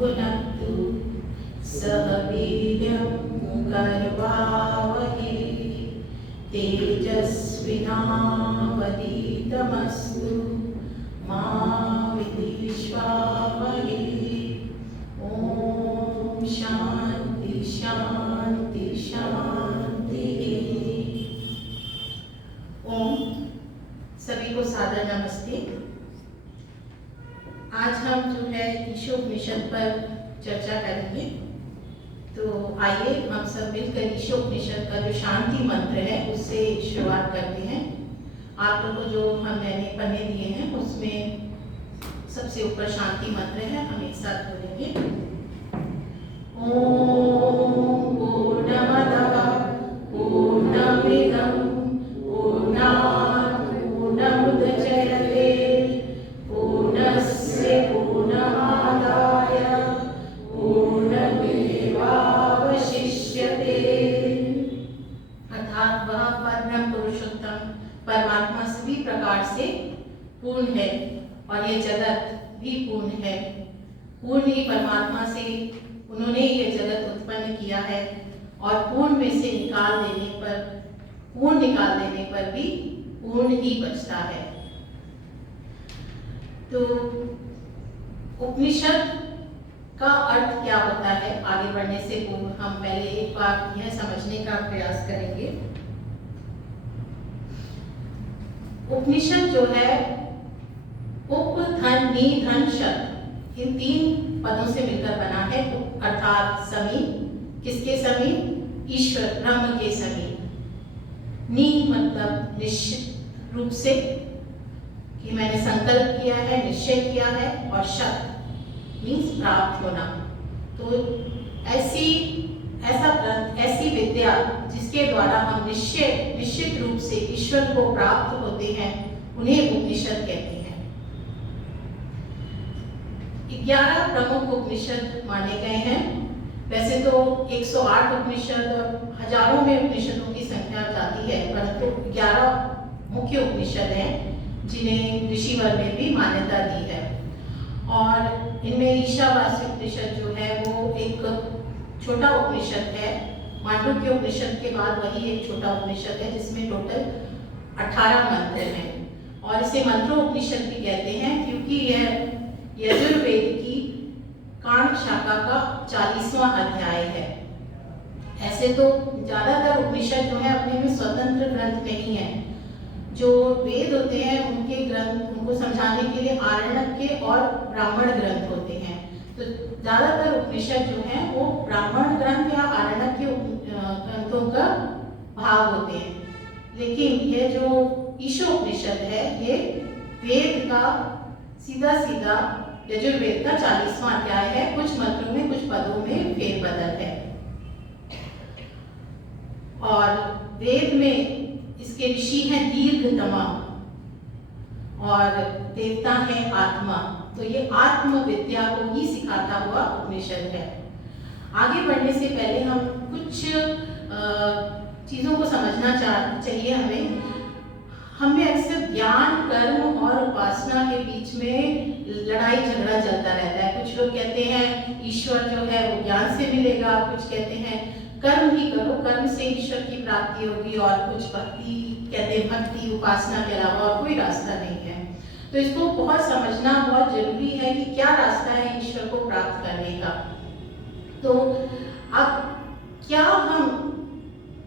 भुनक्तु सह वीर्यं करवावहै तेजस्विनावधीतमस्तु मा विद्विषावहै। ओम शांति शांति शांति। ओम सभी को सादर नमस्ते। आज हम जो है ईशोपनिषद पर चर्चा करेंगे। तो आइए हम सब मिलकर ईशोपनिषद का जो शांति मंत्र है उससे शुरुआत करते हैं। आप लोगों को जो मैंने पन्ने दिए हैं उसमें सबसे ऊपर शांति मंत्र है, हम एक साथ बोलेंगे। ओम पूर्णमदः पूर्णमिदं पूर्णात् पूर्णमुदच्यते पूर्णस्य पूर्णमादाय पूर्णमेवावशिष्यते। अर्थात वह परम पुरुषोत्तम परमात्मा सभी प्रकार से पूर्ण है और ये जगत भी पूर्ण है। पूर्ण ही परमात्मा से उन्होंने ये जगत उत्पन्न किया है और पूर्ण में से निकाल देने पर भी पूर्ण ही बचता है। तो उपनिषद का अर्थ क्या होता है, आगे बढ़ने से पूर्व हम पहले एक बार यह समझने का प्रयास करेंगे। उपनिषद जो है उप धन नि धन शब्द इन तीन पदों से मिलकर बना है। अर्थात समीप, किसके समीप? ईश्वर ब्रह्म के समीप। नि मतलब निश्चित रूप से कि मैंने संकल्प किया है, निश्चय किया है, और शत मीन्स प्राप्त होना। तो ऐसी विद्या जिसके द्वारा हम निश्चित रूप से ईश्वर को प्राप्त होते हैं उन्हें उपनिषद कहते हैं। 11 प्रमुख उपनिषद माने गए हैं। वैसे तो 108 उपनिषद और हजारों में उपनिषदों की संख्या जाती है, परंतु 11 मुख्य उपनिषद हैं जिन्हें ऋषिवर ने भी मान्यता दी है। और इनमें ईशावास्य उपनिषद जो है वो एक छोटा उपनिषद है। मांडुक्य उपनिषद के बाद वही एक छोटा उपनिषद है जिसमें टोटल 18 मंत्र हैं। और इसे मंत्रोपनिषद भी कहते हैं क्योंकि यह यजुर्वेद की कांड शाखा का 40वां अध्याय है। ऐसे तो ज्यादातर उपनिषद जो है अपने में स्वतंत्र ग्रंथ नहीं है। जो वेद होते हैं उनके ग्रंथ, उनको समझाने के लिए आरण्यक और ब्राह्मण ग्रंथ होते हैं। तो ज्यादातर उपनिषद जो हैं वो ब्राह्मण ग्रंथ या आरण्यक के ग्रंथों का भाग होते हैं। लेकिन ये जो ईशोपनिषद है ये वेद का सीधा यजुर्वेद का 40वां अध्याय है। कुछ मंत्रों में, कुछ पदों में फेरबदल है। और वेद में इसके ऋषि हैं दीर्घतमा और देवता है आत्मा। तो ये आत्म विद्या को ही सिखाता हुआ उपनिषद है। आगे बढ़ने से पहले हम कुछ चीजों को समझना चाहिए हमें अक्सर ज्ञान, कर्म और उपासना के बीच में लड़ाई झगड़ा चलता रहता है। कुछ लोग कहते हैं ईश्वर जो है वो ज्ञान से मिलेगा, कुछ कहते हैं कर्म ही करो, कर्म से ईश्वर की प्राप्ति होगी, और कुछ भक्ति उपासना के अलावा और कोई रास्ता नहीं है। तो इसको बहुत समझना बहुत जरूरी है कि क्या रास्ता है ईश्वर को प्राप्त करने का। तो अब क्या हम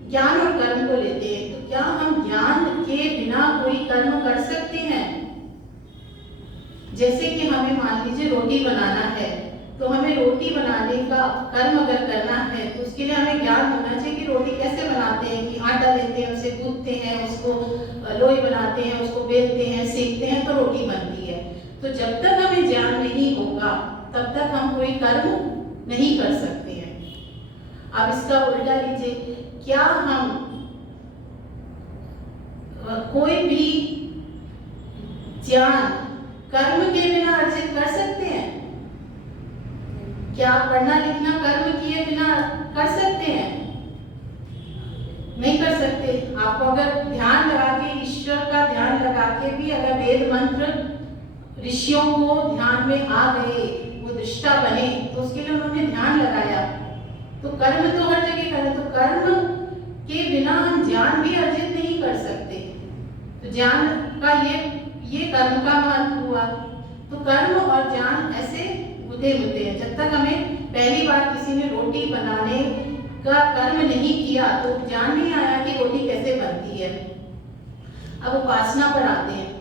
ज्ञान और कर्म को लेते हैं, तो क्या हम ज्ञान के बिना कोई कर्म कर सकते हैं? जैसे कि हमें मान लीजिए रोटी बनाना है, तो हमें रोटी बनाने का कर्म अगर करना है तो उसके लिए हमें ज्ञान होना चाहिए कि रोटी कैसे बनाते हैं, कि आटा लेते हैं, उसे गूंथते हैं, उसको लोई बनाते हैं, उसको बेलते हैं, सेकते हैं, तो रोटी बनती है। तो जब तक हमें ज्ञान नहीं होगा तब तक हम कोई कर्म नहीं कर सकते हैं। अब इसका उल्टा लीजिए, क्या हम कोई भी ज्ञान कर्म के बिना अर्जित कर सकते हैं? क्या पढ़ना लिखना कर्म किए बिना कर सकते हैं? नहीं कर सकते। आपको अगर ध्यान लगा के, ईश्वर का ध्यान लगा के भी अगर वेद मंत्र ऋषियों को ध्यान में आ गए, वो दृष्टा बने, तो उसके लिए उन्होंने ध्यान लगाया। तो कर्म तो हर जगह करें, तो कर्म के बिना हम ज्ञान भी अर्जित नहीं कर सकते। तो ज्ञान का ये कर्म का महत्व हुआ। तो कर्म और ज्ञान ऐसे जुड़े होते हैं। जब तक हमें पहली बार किसी ने रोटी बनाने का कर्म नहीं किया तो ज्ञान नहीं आया कि रोटी कैसे बनती है। अब उपासना पर आते हैं।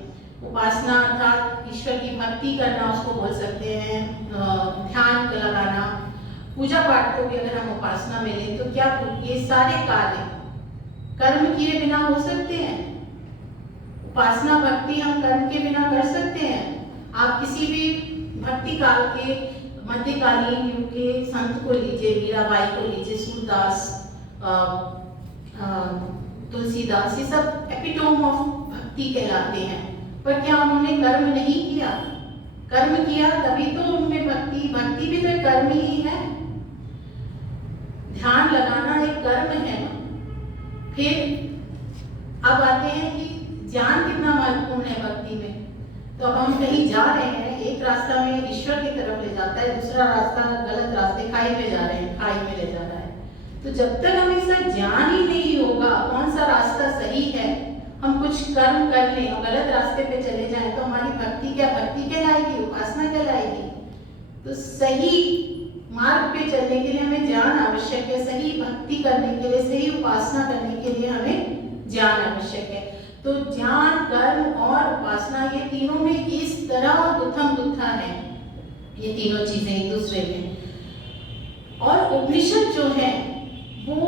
उपासना अर्थात ईश्वर की भक्ति करना, उसको बोल सकते हैं ध्यान लगाना। पूजा पाठ को भी अगर हम उपासना में लें तो क्या ये सारे कार्य कर्म किए बिना हो सकते हैं? उपासना भक्ति हम कर्म के बिना कर सकते हैं? आप किसी भी भक्ति काल के मध्यकालीन युग के संत को लीजिए, मीराबाई को लीजिए, सूरदास, तुलसीदास, ये सब एपिटोम ऑफ भक्ति कहलाते हैं। पर क्या उन्होंने कर्म नहीं किया? कर्म किया तभी तो उनमें भक्ति भी तो कर्म ही है। ध्यान लगाना एक कर्म है ना। फिर अब आते हैं कि ज्ञान कितना महत्वपूर्ण है भक्ति में। तो अब हम कहीं जा रहे हैं, एक रास्ता में ईश्वर की तरफ ले जाता है, दूसरा रास्ता गलत रास्ते खाई में जा रहे हैं, खाई में ले जा रहा है। तो जब तक हमें इसका ज्ञान ही नहीं होगा कौन सा रास्ता सही है, हम कुछ कर्म कर लें और गलत रास्ते पे चले जाएं तो हमारी भक्ति क्या भक्ति कहलाएगी, उपासना कहलाएगी? तो सही मार्ग पे चलने के लिए हमें ज्ञान आवश्यक है। सही भक्ति करने के लिए, सही उपासना करने के लिए हमें ज्ञान आवश्यक है। तो ज्ञान, कर्म और उपासना ये तीनों में इस तरह गुत्थम गुत्था है, ये तीनों चीजें एक दूसरे में। और उपनिषद जो है वो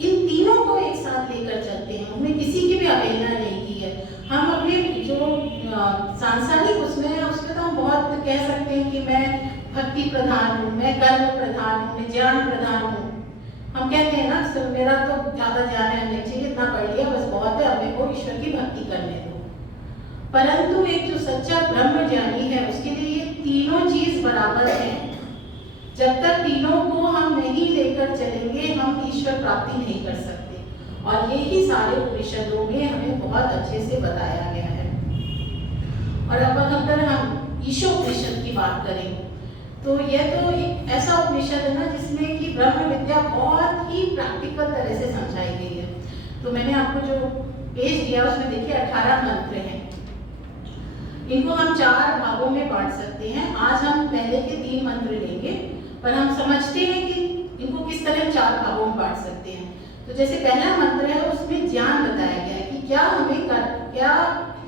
इन तीनों को एक साथ लेकर चलते हैं, उनमें किसी की भी अवहेलना नहीं की है। हम अपने जो सांसारिक उसमें है उसमें तो हम बहुत कह सकते हैं कि मैं भक्ति प्रधान हूँ, मैं कर्म प्रधान हूँ, मैं ज्ञान प्रधान हूँ। हम कहते हैं ना सर मेरा तो ज्यादा ज्ञान है, नहीं चाहिए, इतना पढ़ लिया बस बहुत है, अपने को ईश्वर की भक्ति करने दो। परंतु एक जो सच्चा ब्रह्म ज्ञानी है उसके लिए ये तीनों चीज बराबर है। जब तक तीनों को हम नहीं लेकर चलेंगे हम ईश्वर प्राप्ति नहीं कर सकते। और यही सारे उपनिषदों में हमें बहुत अच्छे से बताया गया है। और अब अगर हम ईशोपनिषद की बात करें तो यह तो एक ऐसा उपनिषद है ना जिसमें कि ब्रह्म विद्या बहुत ही प्रैक्टिकल तरह से समझाई गई है। तो मैंने आपको जो पेज दिया उसमें देखिए 18 मंत्र हैं। इनको हम 4 भागों में बांट सकते हैं। आज हम पहले के 3 मंत्र लेंगे, पर हम समझते हैं कि इनको किस तरह 4 भागों में बांट सकते हैं। तो जैसे पहला मंत्र है उसमें ज्ञान बताया गया है कि क्या हमें क्या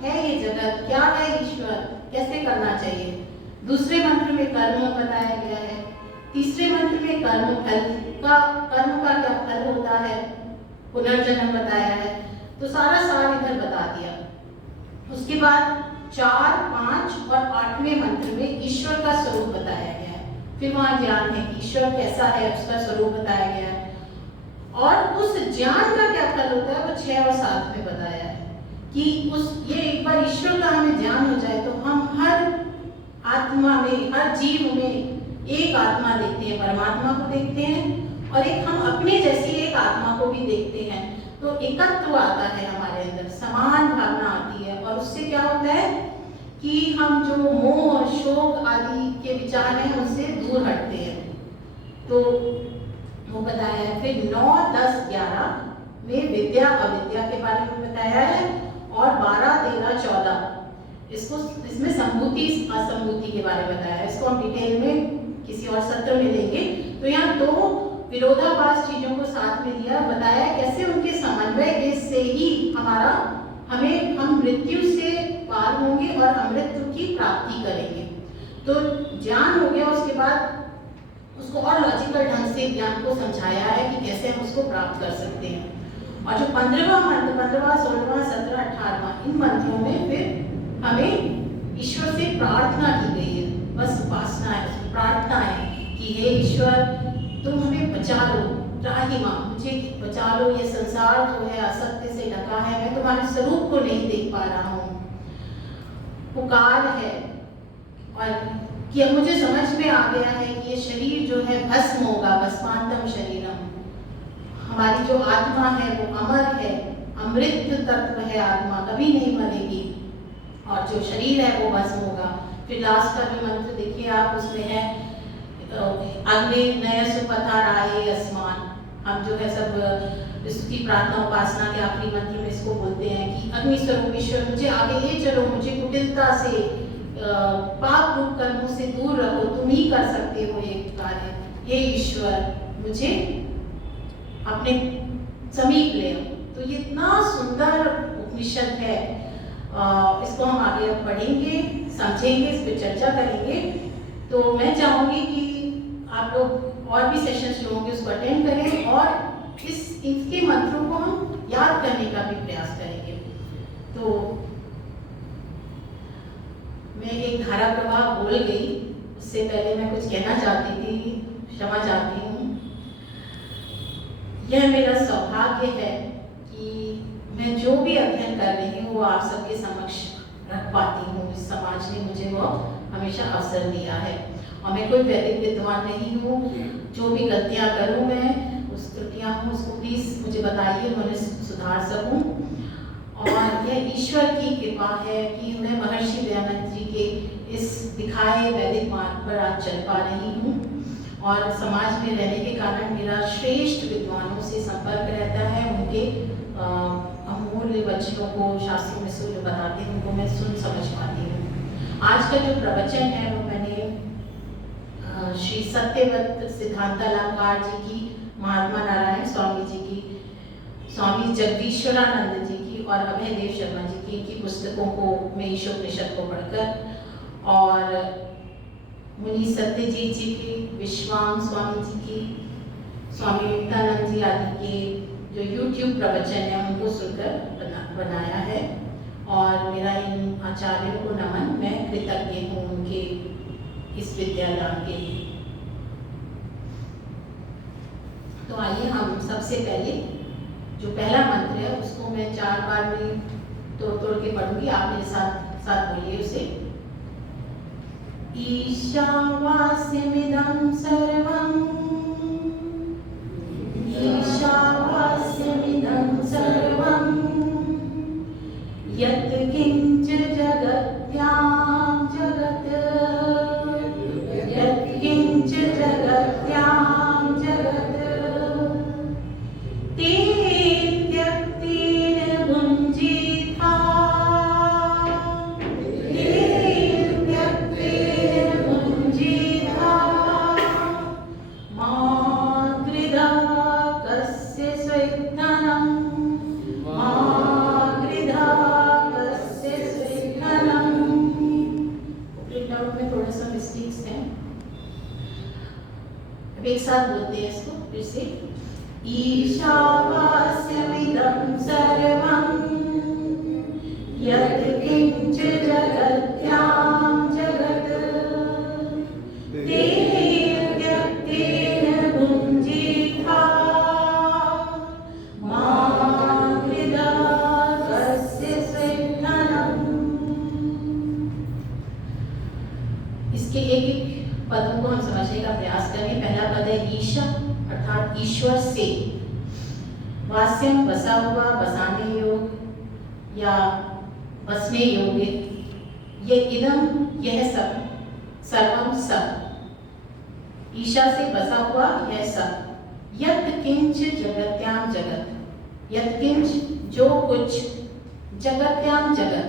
है ये जगत, क्या है ईश्वर, कैसे करना चाहिए। दूसरे मंत्र में कर्म बताया गया है। तीसरे मंत्र में कर्म का क्या फल होता है, पुनर्जन्म बताया है। तो सारा सार इधर बता दिया। उसके बाद 4, 5 और 8वें मंत्र में ईश्वर का स्वरूप बताया गया है। फिर वहाँ ज्ञान है कि ईश्वर कैसा है, उसका स्वरूप बताया गया है। और उस ज्ञान का क्या फल होता है वो 6 और 7 में बताया है कि ये एक बार ईश्वर का हमें ज्ञान हो जाए तो हम हर आत्मा में, हर जीव में एक आत्मा देखते हैं, परमात्मा को देखते हैं, और एक हम अपने जैसी एक आत्मा को भी देखते हैं। तो एकत्व आता है हमारे अंदर, समान भावना आती है। और उससे क्या होता है कि हम जो मोह, शोक आदि के विचार हैं उनसे दूर हटते हैं। तो वो बताया है। फिर 9, 10, 11 में विद्या अविद्या के बारे में बताया है। और 12, 13, 14 इसमें संभूति असंभूति के बारे में बताया है। इसको हम डिटेल में किसी और सत्र में लेंगे। तो यहाँ 2 विरोधाभास चीजों को साथ में दिया, बताया कैसे उनके समन्वय से ही हम मृत्यु से पार होंगे और अमृत की प्राप्ति करेंगे। तो ज्ञान हो गया, उसके बाद उसको और लॉजिकल ढंग से ज्ञान को समझाया है कि कैसे हम उसको प्राप्त कर सकते हैं। और जो 15वां मंत्र, 15वां, 16वां, 17, 18वां, इन मंत्रों में फिर हमें ईश्वर से प्रार्थना की गई है। बस उपासना है, प्रार्थना है कि हे ईश्वर तुम हमें बचा लो, त्राहिमाम, मुझे बचा लो, ये संसार जो है असत्य से ढका है, मैं तुम्हारे स्वरूप को नहीं देख पा रहा हूँ। पुकार है और कि मुझे समझ में आ गया है कि ये शरीर जो है भस्म होगा, भस्मांतम शरीरम। हमारी जो आत्मा है वो अमर है, अमृत तत्व है आत्मा, कभी नहीं मरेगी, और जो शरीर है वो भस्म होगा। फिर लास्ट का जो मंत्र देखिए आप, उसमें है अग्नि नय सुपथाराये अस्मान, हम जो है सब इसकी प्रार्थना उपासना के आखिरी मंत्र में इसको बोलते हैं कि अग्नि स्वरूप ईश्वर मुझे आगे ले चलो, मुझे कुटिलता से पाप रूप कर्मों से दूर रखो, तुम ही कर सकते हो ये कार्य। हे ईश्वर मुझे अपने समीप ले आओ। तो ये इतना सुंदर उपनिषद है, इसको हम आगे अब पढ़ेंगे, समझेंगे, इस पर चर्चा करेंगे। तो मैं चाहूँगी कि आप लोग और भी सेशंस जो होंगे उसको अटेंड करें और इसके मंत्रों को हम याद करने का भी प्रयास करेंगे। तो मैं एक धारा प्रवाह बोल गई, उससे पहले मैं कुछ कहना चाहती थी, क्षमा चाहती हूँ। यह मेरा सौभाग्य है कि मैं जो भी अध्ययन कर रही हूँ वो आप सबके समक्ष रख पाती हूँ। इस समाज ने मुझे वो हमेशा अवसर दिया है और मैं कोई वैदिक विद्वान नहीं हूँ। जो भी गलतियाँ करूँ मैं, उस त्रुटियाँ हूँ, उसको प्लीज़ मुझे बताइए, मैं उन्हें सुधार सकूँ। और यह ईश्वर की कृपा है कि मैं महर्षि दयानंद जी के इस दिखाए वैदिक मार्ग पर आज चल पा रही हूँ और समाज में रहने के कारण मेरा श्रेष्ठ विद्वानों से संपर्क रहता है। उनके अमूल्य वचनों को शास्त्रों में से जो बताते हैं उनको मैं सुन समझ पाती हूँ। आज का जो प्रवचन है वो मैंने श्री सत्यव्रत सिद्धांतालंकार जी की, महात्मा नारायण स्वामी जी की, स्वामी जगदीश्वरानंद जी की और अभय देव शर्मा जी की इनकी पुस्तकों को मैं ईशोपनिषद को पढ़कर और मुनि सत्यजीत जी की, विश्वाम स्वामी जी की, स्वामी विवेकानंद जी आदि के जो YouTube प्रवचन है उनको सुनकर बनाया है। और मेरा इन आचार्यों को नमन, मैं कृतज्ञ हूँ उनके इस विद्यादान के लिए। तो आइए हम सबसे पहले जो पहला मंत्र है उसको मैं 4 बार में तोड़ के पढ़ूंगी, आप मेरे साथ साथ बोलिए उसे। ईशावास्यमिदं सर्वं, ईशावास्यमिदं सर्वं, यत् किंच जगत्यां जगत्, यत् किंच जगत्यां जगत्, तेन त्यक्तेन भुञ्जीथा, तेन त्यक्तेन भुञ्जीथा, मा गृधा कस्य स्वेद्धनं, मा गृधा कस्य स्वेद्धनं। प्रिंट आउट में थोड़ा सा मिस्टेक्स हैं, अब एक साथ बोलते हैं इसको फिर से। ईशावास्यमिदं सर्वं, यत् किंच जगत्यां जगत्, तेन त्यक्तेन भुञ्जीथा, मा गृधा कस्य स्वेद्धनं। इसके एक पदों को हम समझने का प्रयास करें। पहला पद है ईशा अर्थात ईश्वर से, वास्यम बसा हुआ, बसाने योग या बसने योग्य, ये इदम यह सब, सर्वम सब, ईशा से बसा हुआ यह सब, यत् किंच जगत्याम जगत, यत् किंच जो कुछ, जगत्याम जगत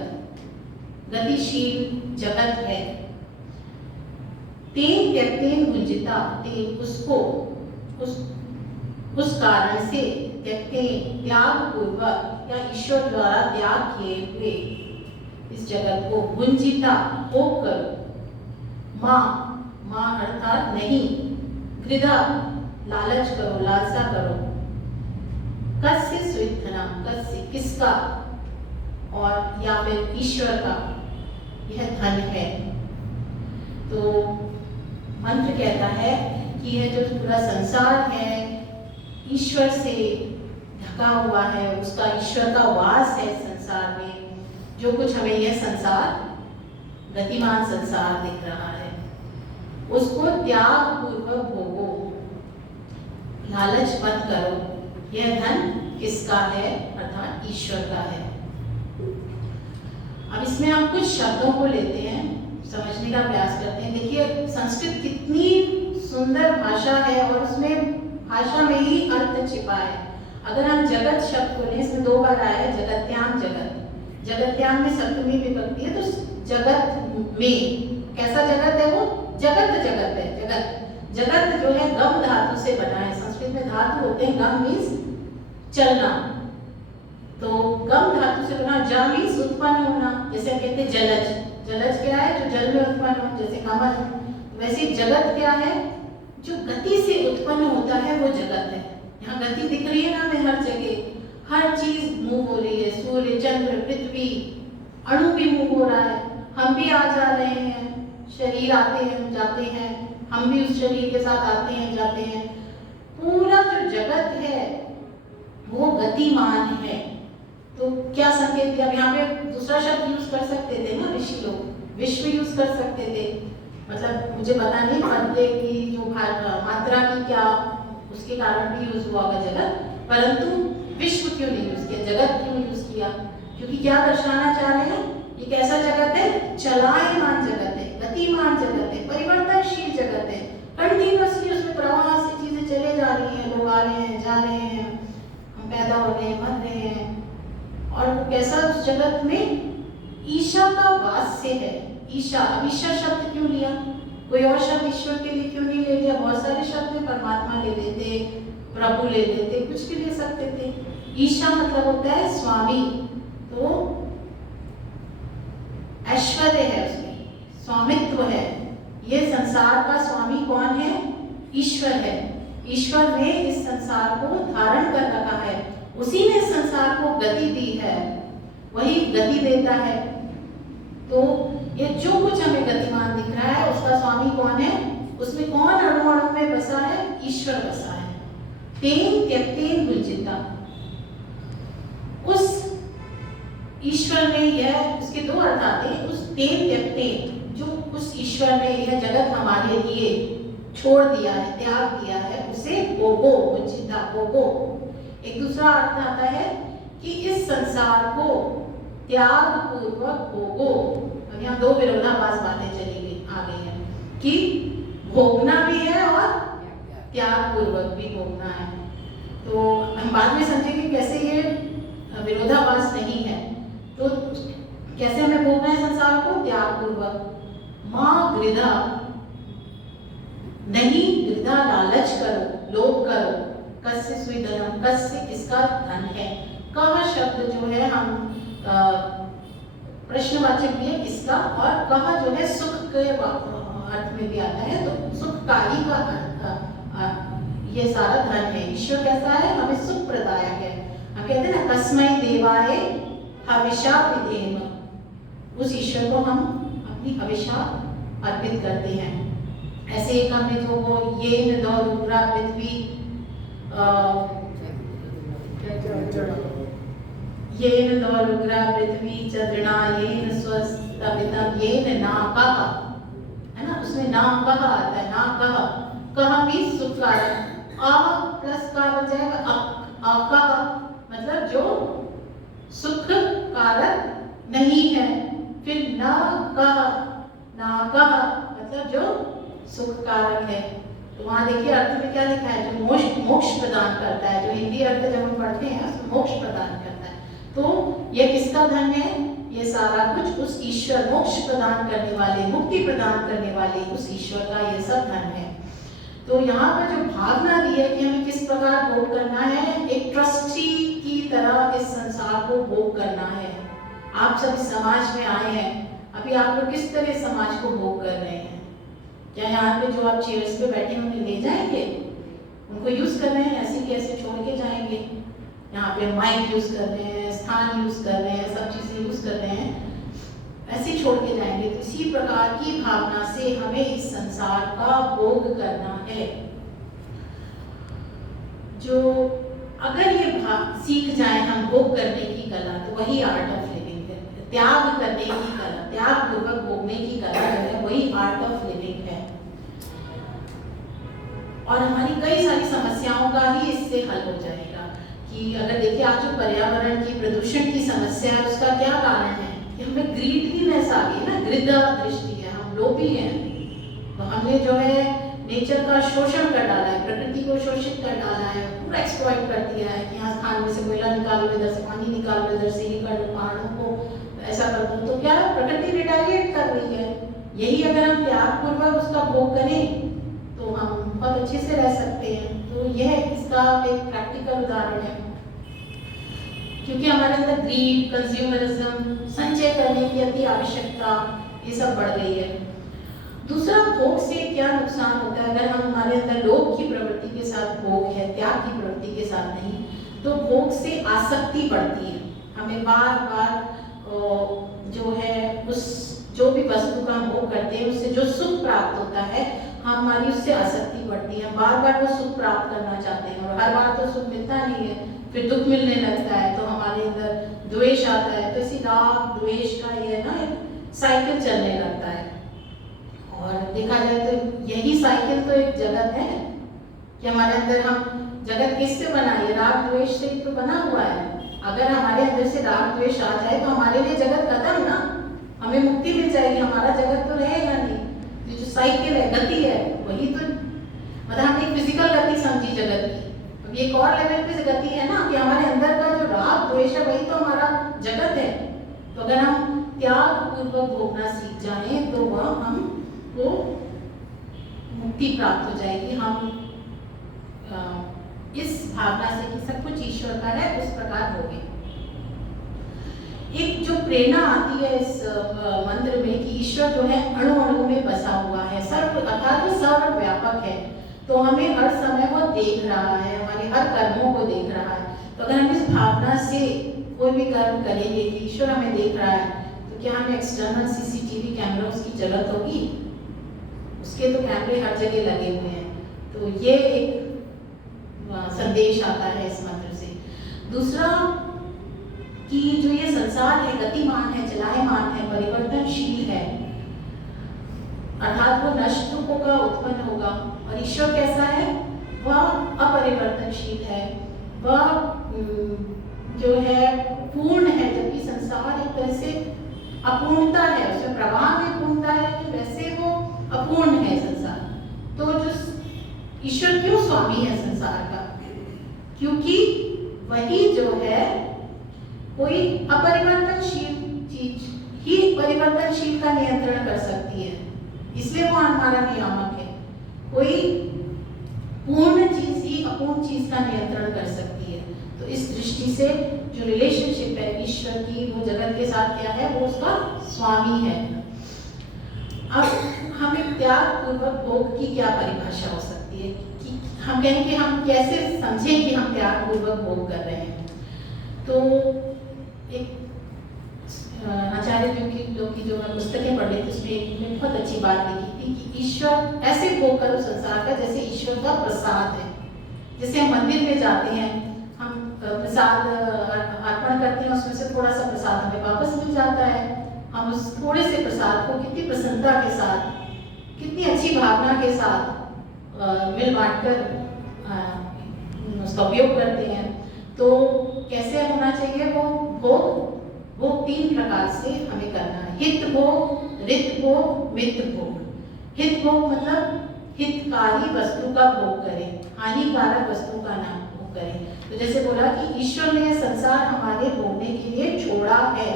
गतिशील जगत है, तेन त्यक्तेन भुञ्जीता, तेन उसको, उस कारण से, त्यक्तेन त्याग पूर्वक या ईश्वर द्वारा त्याग किए हुए इस जगत को, भुञ्जीता होकर, माँ, माँ अर्थात नहीं, गृधा लालच करो, लालसा करो, कस्य स्वेद्धनम, कस्य किसका, और या फिर ईश्वर का यह धन है। तो मंत्र कहता है कि यह जो पूरा संसार है ईश्वर से ढका हुआ है, उसका ईश्वर का वास है संसार में। जो कुछ हमें यह संसार, गतिमान संसार दिख रहा है, उसको त्याग पूर्वक भोगो, लालच मत करो। यह धन किसका है, अर्थात ईश्वर का है। अब इसमें हम कुछ शब्दों को लेते हैं, समझने का प्रयास करते हैं। देखिए संस्कृत कितनी सुंदर भाषा है और उसमें भाषा में ही अर्थ छिपा है। अगर हम जगत शब्द को लें, इसमें 2 बार आया है जगत्याम जगत। जगत्याम में सप्तमी विभक्ति है, तो जगत में कैसा जगत है वो? जगत जगत है। जगत जगत जो है गम धातु से बना है। संस्कृत में धातु होते हैं, गम मीन्स चलना, तो गम धातु से बना। जा मीन्स उत्पन्न होना, जैसे हम कहते हैं जलज। जलज क्या है? जो जल में उत्पन्न हो, जैसे कमल। वैसे जगत क्या है? जो गति से उत्पन्न होता है वो जगत है। यहाँ गति दिख रही है ना हमें हर जगह, हर चीज मूव हो रही है। सूर्य, चंद्र, पृथ्वी, अणु भी मूव हो रहा है। हम भी आ जा रहे हैं, शरीर आते हैं जाते हैं, हम भी उस शरीर के साथ आते हैं जाते हैं। पूरा जो जगत है वो गतिमान है। तो क्या संकेत दिया? यहाँ पे दूसरा शब्द यूज कर सकते थे ना ऋषि लोग, विश्व यूज कर सकते थे। मतलब मुझे पता नहीं पद्य की जो मात्रा की क्या उसके कारण भी यूज हुआ होगा जगत, परंतु विश्व क्यों नहीं यूज किया, जगत क्यों यूज किया? क्योंकि क्या दर्शाना चाह रहे हैं? ये कैसा जगत है? चलायमान जगत है, गतिमान जगत है, परिवर्तनशील जगत है। कंटिन्यूअसली उसमें प्रवाह से चीजें चले जा रही हैं, लोग आ रहे हैं जा रहे हैं, हम पैदा हो रहे हैं मर रहे हैं। और वो कैसा उस जगत में ईशा का वास्य है। ईशा, अब ईशा शब्द क्यों लिया? कोई और शब्द ईश्वर के लिए क्यों नहीं ले लिया? बहुत सारे शब्द है, परमात्मा ले लेते, प्रभु ले लेते, कुछ भी ले सकते थे। ईशा मतलब होता है स्वामी, तो ऐश्वर्य है उसमें, स्वामित्व है। ये संसार का स्वामी कौन है? ईश्वर है। ईश्वर ने इस संसार को धारण कर रखा है, उसी ने संसार को गति दी है, वही गति देता है। तो ये जो कुछ हमें गतिमान दिख रहा है उसका स्वामी कौन है? उसमें कौन अणु अणु में बसा है? ईश्वर बसा है। तेन त्यक्तेन गुंजिता, उस ईश्वर ने, यह उसके 2 अर्थ आते हैं। उस तेन त्यक्तेन, जो उस ईश्वर ने यह जगत हमारे लिए छोड़ दिया है, त्याग दिया है, उसे भोगो, गुंजिता भोगो। एक दूसरा अर्थ आता है कि इस संसार को त्याग पूर्वक भोगो। अब यहाँ 2 विरोधाभास बातें चली गई आ गई है कि भोगना भी है और त्याग पूर्वक भी भोगना है। तो हम बाद में समझेंगे कैसे ये विरोधाभास नहीं है। तो कैसे हमें भोगना है संसार को? त्याग पूर्वक। माँ गृधा, नहीं गृधा लालच करो, लोभ करो। कस्य सुई धनम, कस्य किसका धन है। कह शब्द जो है हम प्रश्नवाचक भी है किसका, और कह जो है सुख के अर्थ में भी आता है, तो सुखकारी का अर्थ ये सारा धन है। ईश्वर कैसा है? हमें सुख प्रदायक है। हम कहते हैं ना कस्मै देवाय हविषा विधेम, उस ईश्वर को हम अपनी हविषा अर्पित करते हैं। ऐसे एक हमने जो वो ये न रुद्रा पृथ्वी येन दौरुग्रा पृथ्वी चंद्रणा येन स्वस्तवितम येन नाकः, है ना, उसमें नाकः आता है। नाकः, कह भी सुख कारक, आ प्लस का बन जाएगा अकः, मतलब जो सुख कारक नहीं है। फिर नाकः, नाकः मतलब जो सुख कारक है। तो वहां देखिए अर्थ में क्या लिखा है? जो मोक्ष प्रदान करता है। जो हिंदी अर्थ जब हम पढ़ते हैं उसमें मोक्ष प्रदान करता है। तो ये किसका धन है? ये सारा कुछ उस ईश्वर, मोक्ष प्रदान करने वाले, मुक्ति प्रदान करने वाले उस ईश्वर का ये सब धन है। तो यहाँ पर जो भावना दी है कि हमें किस प्रकार भोग करना है, एक ट्रस्टी की तरह इस संसार को भोग करना है। आप सब समाज में आए हैं, अभी आप लोग किस तरह समाज को भोग कर रहे हैं? क्या यहाँ पे जो आप चेयर्स पे बैठे हैं उन्हें ले जाएंगे, उनको यूज कर रहे हैं, ऐसे कैसे छोड़ के जाएंगे? यहाँ पे माइक यूज कर रहे हैं, स्थान यूज कर रहे हैं, सब चीजें यूज कर रहे हैं, ऐसे छोड़ के जाएंगे। तो इसी प्रकार की भावना से हमें इस संसार का भोग करना है। जो अगर ये सीख जाए हम भोग करने की कला, तो वही आर्ट ऑफ लिविंग है। त्याग करने की कला, त्याग पूर्वक भोगने की कला जो है वही आर्ट ऑफ लिविंग है। और हमारी कई सारी समस्याओं का ही इससे हल हो जाएगा। कि अगर देखिए आज जो पर्यावरण की प्रदूषण की समस्या है उसका क्या कारण है? कि हमें ग्रीडीनेस आ गई ना, गृधा दृष्टि है, हम लोभी हैं। तो हमने जो है नेचर का शोषण कर डाला है, प्रकृति को शोषित कर डाला है, पूरा एक्सप्लॉइट कर दिया है कि यहाँ खान में से कोयला निकालो, इधर से पानी निकालो, इधर से ये कर लो, पहाड़ों को ऐसा कर दो, तो क्या प्रकृति रिटेलिएट कर रही है। यही अगर हम त्यागपूर्वक उसका भोग करें तो हम बहुत अच्छे से रह सकते हैं। तो यह इसका एक प्रैक्टिकल उदाहरण है, क्योंकि हमारे अंदर ग्रीड, कंज्यूमरिज्म, संचय करने की अति आवश्यकता, ये सब बढ़ गई है। दूसरा, भोग से क्या नुकसान होता है अगर हम हमारे अंदर लोभ की प्रवृत्ति के साथ भोग है, त्याग की प्रवृत्ति के साथ नहीं, तो भोग से आसक्ति बढ़ती है। हमें बार बार जो है उस जो भी वस्तु का हम भोग करते हैं उससे जो सुख प्राप्त होता है, हमारी उससे आसक्ति बढ़ती है, बार बार वो सुख प्राप्त करना चाहते हैं, और हर बार तो सुख मिलता नहीं है, फिर दुख मिलने लगता है, तो हमारे अंदर द्वेष आता है। तो इसी राग द्वेष का ये ना एक साइकिल चलने लगता है। और देखा जाए तो यही साइकिल तो एक जगत है कि हमारे अंदर हम जगत किससे बना है, राग द्वेष से तो बना हुआ है। अगर हमारे अंदर से राग द्वेष आ जाए तो हमारे लिए जगत खत्म ना, हमें मुक्ति मिल जाएगी, हमारा जगत तो रहेगा नहीं। ये जो साइकिल है, गति है, वही तो मतलब हमने फिजिकल गति समझी जगत की, अब ये एक और लेवल पे गति है ना कि हमारे अंदर का जो राग द्वेष है वही तो हमारा जगत है। तो अगर हम त्याग पूर्वक भोगना सीख जाए तो वह हमको मुक्ति प्राप्त हो जाएगी। हम इस भावना से कि सब कुछ ईश्वर का है उस प्रकार होंगे। एक जो प्रेरणा आती है इस मंत्र में कि ईश्वर जो है अणु अणु में बसा हुआ है, सर्व अर्थात वो सर्वव्यापक है, तो हमें हर समय वो देख रहा है, हमारे हर कर्मों को देख रहा है। तो अगर हम इस भावना से कोई भी कर्म करेंगे कि ईश्वर हमें देख रहा है, तो क्या हमें एक्सटर्नल सीसीटीवी कैमरास की जरूरत होगी? उसके तो कैमरे हर जगह लगे हुए हैं। तो ये एक संदेश आता है इस मंत्र से। दूसरा कि जो ये संसार है गतिमान है, चलायमान है, परिवर्तनशील है, अर्थात वो नष्ट होगा, उत्पन्न होगा। और ईश्वर कैसा है? वह अपरिवर्तनशील है, वह जो है पूर्ण है, जबकि संसार एक तरह से अपूर्णता है, उसमें प्रवाह में पूर्णता है, लेकिन वैसे वो अपूर्ण है संसार। तो जो ईश्वर क्यों स्वामी है संसार का? क्योंकि वही जो है कोई अपरिवर्तनशील चीज ही परिवर्तनशील का नियंत्रण कर सकती है, इसलिए वो हमारा नियामक है। कोई पूर्ण चीज ही अपूर्ण चीज का नियंत्रण कर सकती है। तो इस दृष्टि से जो रिलेशनशिप है ईश्वर की वो जगत के साथ क्या है, वो उसका स्वामी है। अब हमें त्याग पूर्वक भोग की क्या परिभाषा हो सकती है कि हम कहें कि हम कैसे समझें कि हम त्याग पूर्वक भोग कर रहे हैं? तो एक आचार्य लोग की जो मैं पुस्तकें पढ़ रही थी उसमें एक बहुत अच्छी बात लिखी थी कि ईश्वर ऐसे भोग करो संसार का जैसे ईश्वर का प्रसाद है। जैसे हम मंदिर में जाते हैं, हम प्रसाद अर्पण करते हैं, उसमें से थोड़ा सा प्रसाद हमें वापस मिल जाता है। हम उस थोड़े से प्रसाद को कितनी प्रसन्नता के साथ, कितनी अच्छी भावना के साथ मिल बांट कर उसका उपयोग करते हैं। तो कैसे होना चाहिए वो भोग? वो 3 प्रकार से हमें करना है, हित भोग, रित भोग, मित भोग। हित भोग मतलब हितकारी वस्तु का भोग करें, हानिकारक वस्तु का ना भोग करें। तो जैसे बोला कि ईश्वर ने संसार हमारे भोगने के लिए छोड़ा है,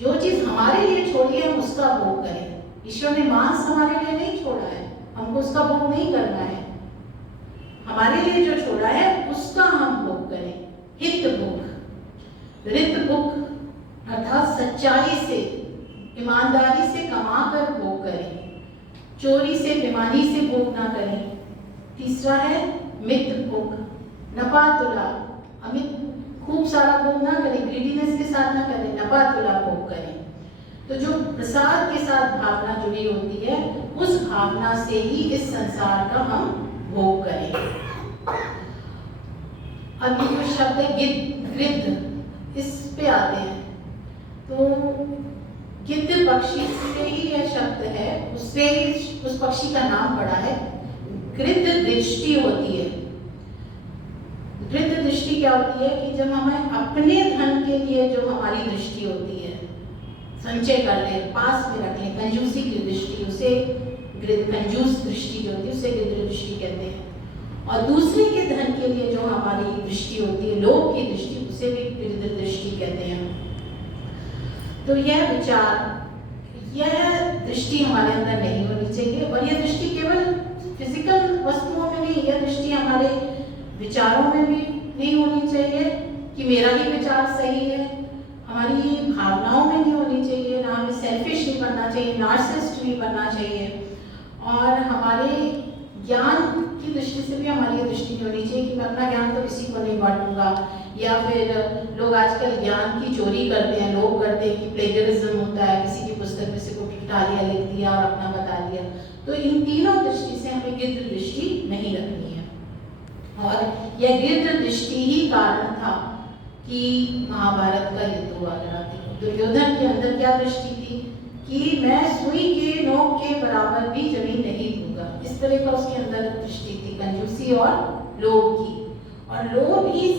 जो चीज हमारे लिए छोड़ी है हम उसका भोग करें। ईश्वर ने मांस हमारे लिए नहीं छोड़ा है, हमको उसका भोग नहीं करना है। हमारे लिए जो छोड़ा है उसका हम भोग करें, हित भोग। रित भोग अर्थात सच्चाई से, ईमानदारी से कमा कर भोग करें, चोरी से, बेईमानी से भोग ना करें। तीसरा है मित भोग, नपा तुला, अमित खूब सारा भोग ना करें, ग्रीडीनेस के साथ ना करें, नपा तुला भोग करें। तो जो प्रसाद के साथ भावना जुड़ी होती है उस भावना से ही इस संसार का हम भोग करें। अब ये जो शब्द है गिद्ध, इस पे आते हैं। तो गिद्ध पक्षी से ही यह शब्द है, उससे ही उस पक्षी का नाम पड़ा है। गृध्र दृष्टि होती है। गृध्र दृष्टि क्या होती है कि जब हमें अपने धन के लिए जो हमारी दृष्टि होती है, संचय कर ले, पास में रख ले, कंजूसी की दृष्टि, उसे कंजूस दृष्टि जो होती है उसे गिद्ध दृष्टि कहते हैं। और दूसरे के धन के लिए जो हमारी दृष्टि होती है, लोभ की दृष्टि, उसे भी गिद्ध दृष्टि कहते हैं। तो यह विचार, यह दृष्टि हमारे अंदर नहीं होनी चाहिए। और यह दृष्टि केवल फिजिकल वस्तुओं में नहीं, यह दृष्टि हमारे विचारों में भी नहीं होनी चाहिए कि मेरा ही विचार सही है। हमारी भावनाओं में नहीं होनी चाहिए, ना हमें सेल्फिश नहीं बनना चाहिए, नार्सिसिस्ट नहीं बनना चाहिए। और हमारे ज्ञान की दृष्टि से भी हमारी ये दृष्टि नहीं होनी चाहिए कि मैं अपना ज्ञान तो किसी को नहीं बांटूंगा। या फिर लोग आजकल ज्ञान की चोरी करते हैं, लोग करते हैं कि प्लेगरिज्म होता है, किसी की पुस्तक में से को उठा लिया, लिख दिया और अपना बता दिया। तो इन तीनों दृष्टि से हमें गिद्ध दृष्टि नहीं रखनी है। और यह गिद्ध दृष्टि ही कारण था कि महाभारत का युद्ध हुआ। दुर्योधन के अंदर क्या दृष्टि थी कि मैं सुई के नोक के बराबर भी जमीन नहीं दूंगा। इस तरह का उसके अंदर दृष्टि थी, कंजूसी और लोभ की। और लोभ ही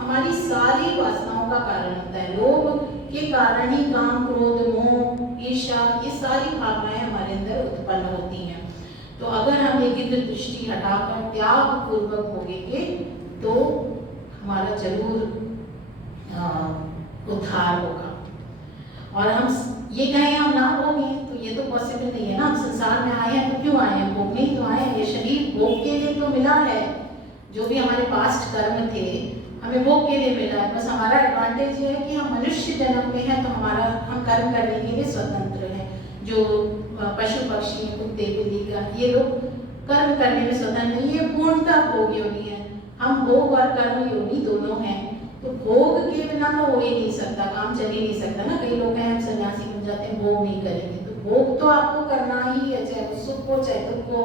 हमारी सारी वासनाओं का कारण होता है। लोभ के कारण ही काम, क्रोध, मोह, ईर्ष्या, ये सारी भावनाएं हमारे अंदर उत्पन्न होती हैं। तो अगर हम ये गिद्ध दृष्टि हटाकर त्याग पूर्वक भोगेंगे तो हमारा जरूर उद्धार होगा। और हम ये कहें हम ना भोगे तो ये तो पॉसिबल नहीं है ना। हम संसार में आए हैं तो क्यों आए हैं? भोगने ही तो आए हैं। ये शरीर भोग के लिए तो मिला है। जो भी हमारे पास्ट कर्म थे हमें भोग के लिए मिला है। बस हमारा एडवांटेज ये है कि हम मनुष्य जन्म में हैं तो हम कर्म करने के लिए स्वतंत्र हैं। जो पशु पक्षी हैं, कुत्ते बिल्ली का, ये लोग कर्म करने में स्वतंत्र नहीं है, पूर्णतः भोग योनि है। हम भोग और कर्म योनि दोनों हैं। तो भोग के बिना तो हो ही नहीं सकता, काम चल ही नहीं सकता ना। कई लोग हैं हम सन्यासी बन जाते हैं, भोग नहीं करेंगे। तो भोग तो आपको करना ही है, चाहे वो सुख हो चाहे दुख हो,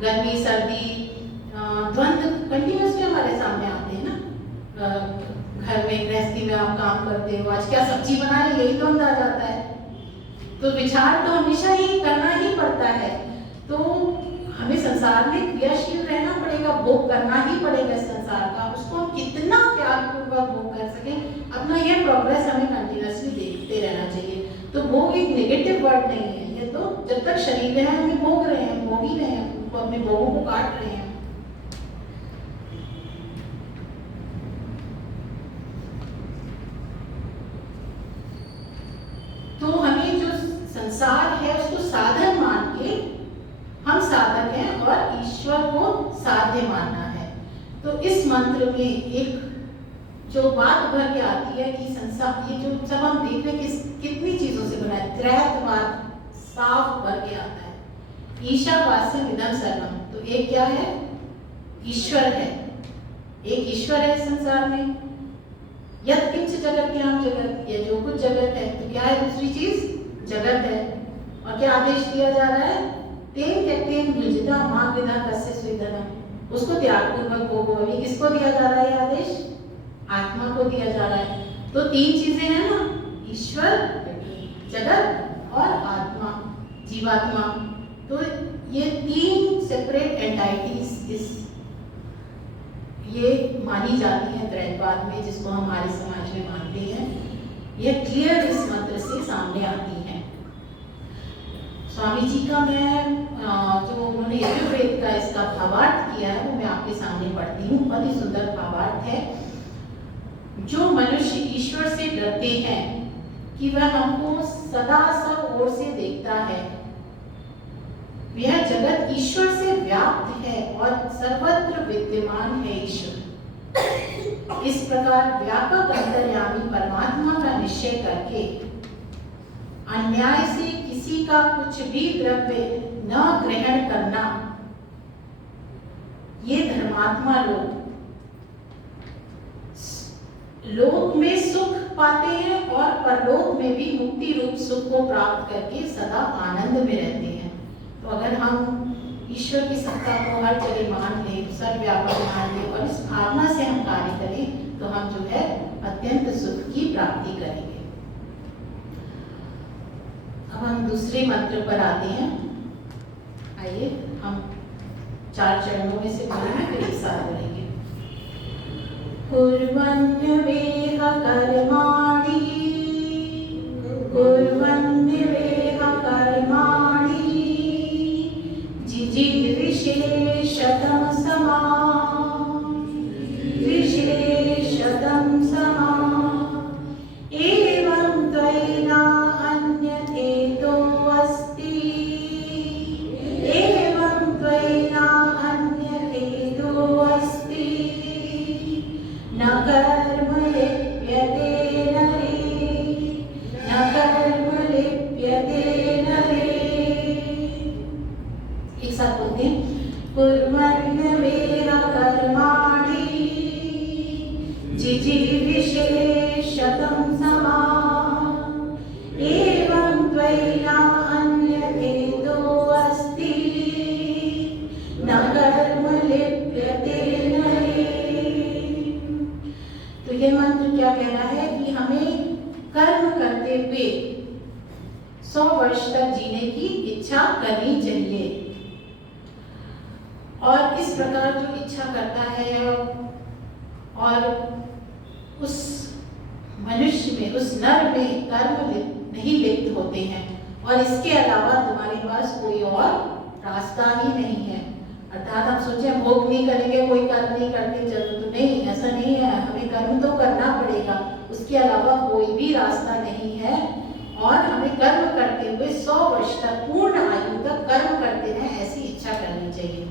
गर्मी सर्दी, द्वंद्व कंटिन्यूसली हमारे सामने आते हैं ना। घर में गृहस्थी में आप काम करते हो, आज क्या सब्जी बना रही, यही तो अंदाज आता है। तो विचार तो हमेशा ही करना ही पड़ता है। तो हमें संसार में क्रियाशील रहना पड़ेगा, भोग करना ही पड़ेगा इस संसार का। उसको हम कितना त्यागपूर्वक भोग कर सकें, अपना यह प्रोग्रेस हमें कंटिन्यूसली देखते रहना चाहिए। तो भोग एक नेगेटिव वर्ड नहीं है। ये तो जब तक शरीर है हमें भोग रहे हैं, भोग ही रहे हैं, तो अपने भोगों को काट रहे हैं। तो हमें जो संसार है उसको साधन मान के, हम साधक हैं और ईश्वर को साध्य मानना है। तो इस मंत्र में एक जो बात भर के आती है कि संसार, ये जो सब हम देख रहे हैं कितनी चीजों से बना है, त्रैतवाद साफ भर के आता है। ईशावास्यम इदं सर्वम, तो एक क्या है? ईश्वर है। एक ईश्वर है संसार में। यत् किंच जगत्याम जगत, ये जो कुछ जगत है, तो क्या है? दूसरी चीज जगत है। और क्या आदेश दिया जा रहा है? तेन त्यक्तेन भुजिता मां विदा कस्य स्वेदनम, उसको त्याग पूर्वक भोगो। अभी किसको दिया जा रहा है आदेश? आत्मा को दिया जा रहा है। तो तीन चीजें हैं ना, ईश्वर, जगत और आत्मा, जीवात्मा। तो ये तीन सेपरेट एंटाइटीज ये मानी जाती है त्रैतवाद में, जिसको हमारे समाज में मानते हैं। यह क्लियर इस मंत्र से सामने आती है। स्वामी जी का मैं जो उन्होंने यजुर्वेद का इसका भावार्थ किया है वो मैं आपके सामने पढ़ती हूँ। बहुत ही सुंदर भावार्थ है। जो मनुष्य ईश्वर से डरते हैं कि वह हमको सदा सब ओर से देखता है, यह जगत ईश्वर से व्याप्त है और सर्वत्र विद्यमान है ईश्वर। इस प्रकार व्यापक अंतर्यामी परमात्मा का निश्चय करके अन्याय से किसी का कुछ भी द्रव्य न ग्रहण करना, ये धर्मात्मा लोक में सुख पाते हैं और परलोक में भी मुक्ति रूप सुख को प्राप्त करके सदा आनंद में रहते हैं। तो अगर हम ईश्वर की सत्ता को हर जगह मान लें, सर्वव्यापक मान लें और इस भावना से हम कार्य करें तो हम जो है अत्यंत सुख की प्राप्ति करेंगे। अब हम दूसरे मंत्र पर आते हैं। आइए हम 4 चरणों में से बोलेंगे, फिर एक साथ बोलेंगे। कुर्वन्यवेह कर्माणि, कुर्वन्यवेह कर्माणि वर्ष तक जीने की इच्छा करनी चाहिए। और इस प्रकार जो इच्छा करता है और उस मनुष्य में, उस नर में कर्म नहीं लिप्त होते हैं, और इसके अलावा तुम्हारे पास कोई और रास्ता ही नहीं है। अर्थात हम सोचे भोग नहीं करेंगे, कोई कर्म नहीं करते चलो, तो नहीं, ऐसा नहीं है। हमें कर्म तो करना पड़ेगा, उसके अलावा कोई भी रास्ता नहीं है। और हमें कर्म करते हुए 100 वर्ष तक, पूर्ण आयु तक कर्म करते रहें, ऐसी इच्छा करनी चाहिए।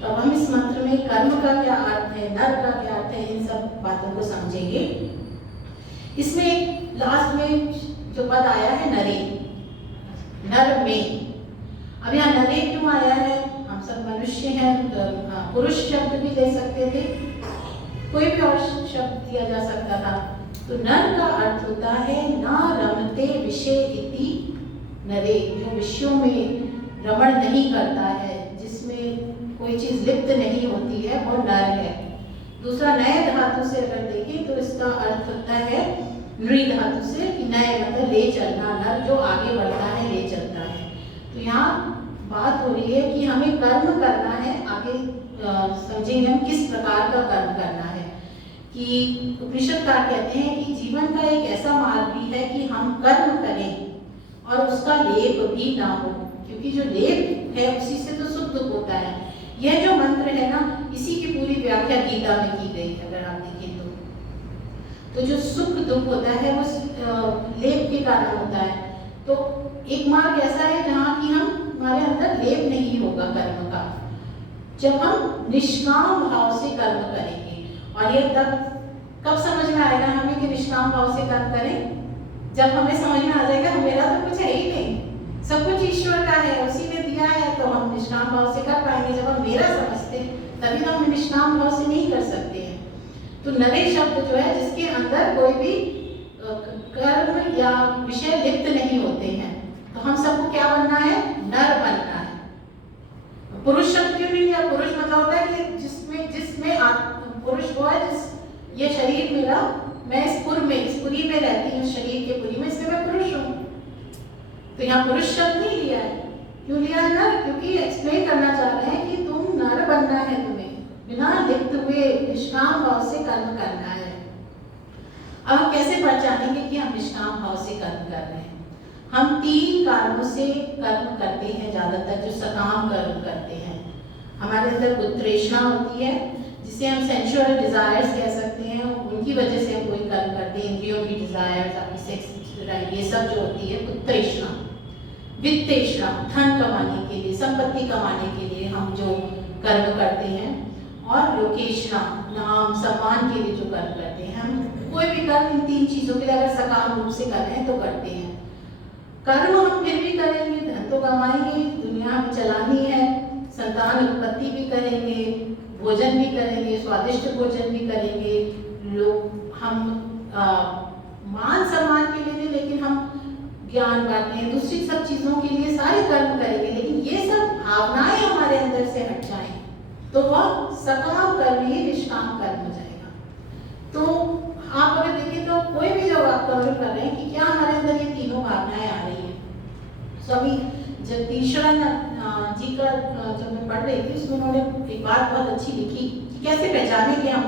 तो अब हम इस मंत्र में कर्म का क्या अर्थ है, नर का क्या अर्थ है, इन सब बातों को समझेंगे। इसमें लास्ट में जो पद आया है नरे, नर में, अब यहाँ नरे क्यों आया है? हम सब मनुष्य हैं, पुरुष शब्द भी ले सकते थे, कोई भी और शब्द दिया जा सकता था। तो नर का अर्थ होता है ना रमते विषय इति नरे, जो विषयों में रमण नहीं करता है, जिसमें कोई चीज लिप्त नहीं होती है, वो नर है। दूसरा नए धातु से अगर देखें तो इसका अर्थ होता है नृ धातु से, कि नए मतलब ले चलना, नर जो आगे बढ़ता है, ले चलता है। तो यहाँ बात हो रही है कि हमें कर्म करना है। आगे समझेंगे हम किस प्रकार का कर्म करना है। कि उपनिषदकार कहते हैं कि जीवन का एक ऐसा मार्ग भी है कि हम कर्म करें और उसका लेप भी ना हो, क्योंकि जो लेप है उसी से तो सुख दुख होता है। यह जो मंत्र है ना, इसी की पूरी व्याख्या गीता में की गई है, अगर आप देखें तो जो सुख दुख होता है वो लेप के कारण होता है। तो एक मार्ग ऐसा है जहाँ की हमारे अंदर लेप नहीं होगा कर्म का, जब हम निष्काम भाव से कर्म करेंगे। और ये तब कब समझ में आएगा हमें कि निष्काम भाव से कर्म करें? जब हमें समझ में आ जाएगा मेरा तो कुछ है ही नहीं, सब कुछ ईश्वर का है, उसी ने दिया है, तो हम निष्काम भाव से कर पाएंगे। जब हम मेरा समझते तभी तो हम निष्काम भाव से नहीं कर सकते हैं। तो नरे शब्द जो है, जिसके अंदर कोई भी कर्म या विषय लिप्त नहीं होते हैं, तो हम सबको क्या बनना है? नर बनना है। पुरुष शब्द क्यों नहीं लिया? पुरुष मतलब होता है कि जिसमें पुरुष वो है जिस, ये शरीर मेरा, मैं इस पुरी में रहती हूँ, शरीर के पुरी में, इसलिए मैं पुरुष हूँ। तो यहाँ पुरुष शब्द नहीं लिया है। क्यों लिया है नर? क्योंकि एक्सप्लेन करना चाह रहे हैं कि तुम नर बनना है, तुम्हें बिना लिप्त हुए निष्काम भाव से कर्म करना है। अब हम कैसे पहचानेंगे कि हम निष्काम भाव से कर्म कर रहे हैं? हम 3 कारणों से कर्म करते हैं, ज्यादातर जो सकाम कर्म करते हैं। हमारे अंदर उत्तरेषणा होती है, जिसे हम सेंसुअल डिजायर्स कह सकते हैं, उनकी वजह से हम कोई कर्म करते हैं। इंद्रियों की डिजायर्स, आपकी सेक्स ड्राइव, ये सब जो होती है उत्तरेषणा। वित्तेषणा, धन कमाने के लिए, संपत्ति कमाने के लिए हम जो कर्म करते हैं। और लोकेषणा, नाम सम्मान के लिए जो कर्म करते हैं। हम कोई भी कर्म इन 3 चीजों के लिए अगर सकाम रूप से कर रहे हैं तो करते हैं। कर्म हम फिर भी करेंगे, धन तो कमाएंगे, दुनिया में चलानी है, संतान उत्पत्ति भी करेंगे, भोजन भी करेंगे, स्वादिष्ट भोजन भी करेंगे, लोग हम मान सम्मान के लिए नहीं, लेकिन हम ज्ञान बांटने, दूसरी सब चीजों के लिए सारे कर्म करेंगे। लेकिन ये सब भावनाएं हमारे अंदर से हट जाएं तो वह सकाम कर्म ही निष्काम कर्म हो जाएगा। तो आप अगर देखें तो कोई भी जब आप कर्म कर रहे हैं कि क्या हमारे अंदर ये तीनों भावनाएं आ रही है। स्वामी जगदीश्वर जी का जब मैं पढ़ रही थी, उसमें उन्होंने एक बात बहुत अच्छी लिखी कि कैसे पहचाने कि हम